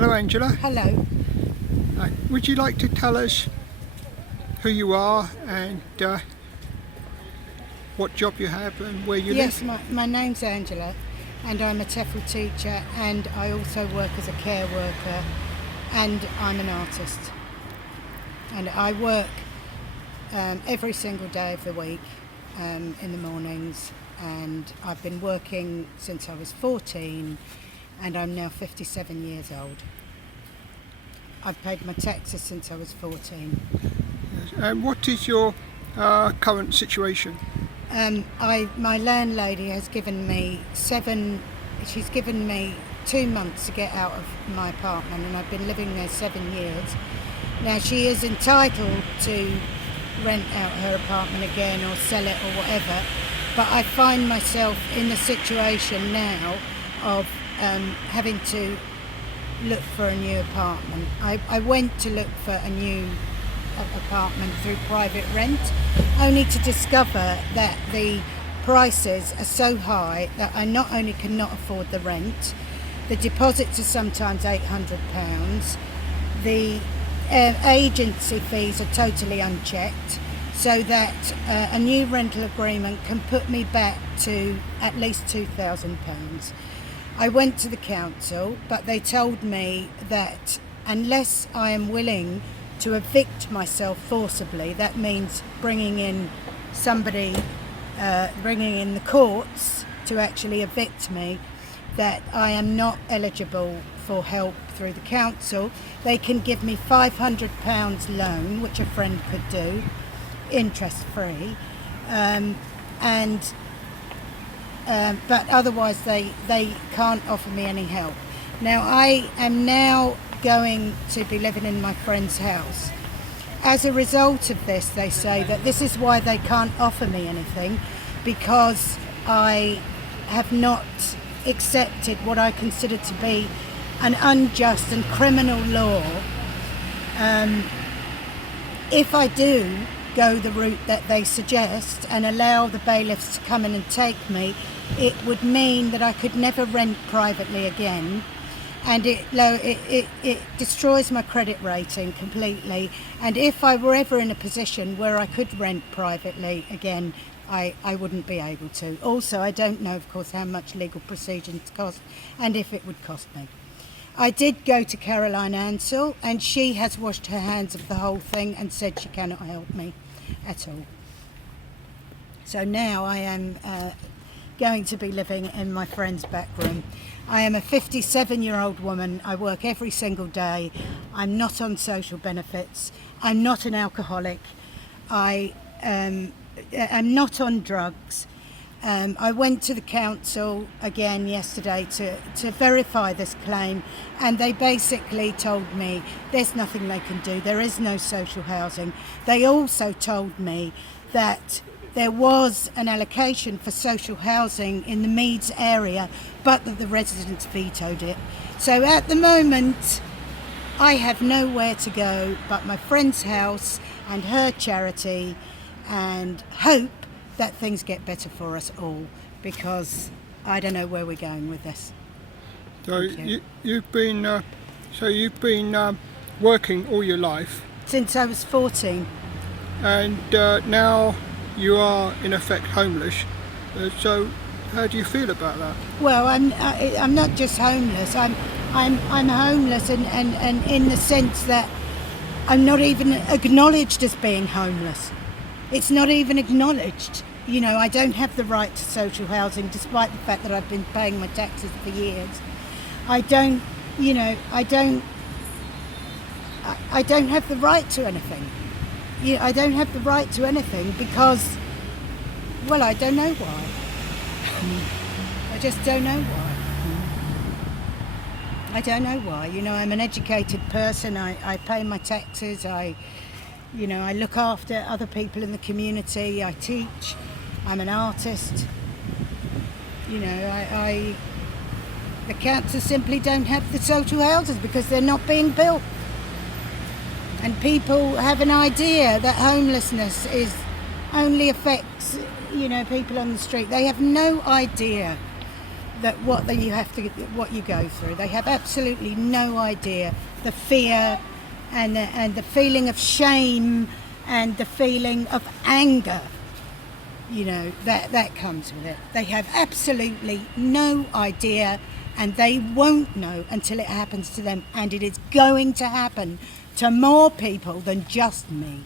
Hello Angela. Hello. Would you like to tell us who you are and what job you have and where you live? Yes, my name's Angela and I'm a TEFL teacher and I also work as a care worker and I'm an artist. And I work every single day of the week in the mornings, and I've been working since I was 14 and I'm now 57 years old. I've paid my taxes since I was 14. And what is your current situation? My landlady has given me she's given me 2 months to get out of my apartment, and I've been living there 7 years. Now she is entitled to rent out her apartment again or sell it or whatever, but I find myself in the situation now of having to look for a new apartment. I went to look for a new apartment through private rent, only to discover that the prices are so high that I not only cannot afford the rent, the deposits are sometimes £800, the agency fees are totally unchecked, so that a new rental agreement can put me back to at least £2,000. I went to the council, but they told me that unless I am willing to evict myself forcibly, that means bringing in somebody, bringing in the courts to actually evict me, that I am not eligible for help through the council. They can give me £500 loan, which a friend could do, interest free, but otherwise they can't offer me any help. Now I am now going to be living in my friend's house. As a result of this, they say that this is why they can't offer me anything, because I have not accepted what I consider to be an unjust and criminal law. If I do go the route that they suggest and allow the bailiffs to come in and take me, it would mean that I could never rent privately again, and it destroys my credit rating completely. And if I were ever in a position where I could rent privately again, I wouldn't be able to. Also, I don't know, of course, how much legal proceedings cost and if it would cost me. I did go to Caroline Ansell, and she has washed her hands of the whole thing and said she cannot help me at all. So now I am going to be living in my friend's back room. I am a 57-year-old woman. I work every single day. I'm not on social benefits. I'm not an alcoholic. I'm not on drugs. I went to the council again yesterday to verify this claim, and they basically told me there's nothing they can do. There is no social housing. They also told me that there was an allocation for social housing in the Meads area, but that the residents vetoed it. So at the moment, I have nowhere to go but my friend's house and her charity, and hope that things get better for us all, because I don't know where we're going with this. So you've been working all your life Since I was 14. and now you are in effect homeless. So how do you feel about that? Well, I'm not just homeless. I'm homeless, and in the sense that I'm not even acknowledged as being homeless. It's not even acknowledged. You know, I don't have the right to social housing, despite the fact that I've been paying my taxes for years. I don't have the right to anything. I don't have the right to anything because, well, I don't know why. I just don't know why. I don't know why. You know, I'm an educated person. I pay my taxes. I look after other people in the community. I teach. I'm an artist. You know, the council simply don't have the social houses because they're not being built. And people have an idea that homelessness only affects, people on the street. They have no idea what you go through. They have absolutely no idea the fear and the feeling of shame and the feeling of anger, you know, that comes with it. They have absolutely no idea, and they won't know until it happens to them, and it is going to happen to more people than just me.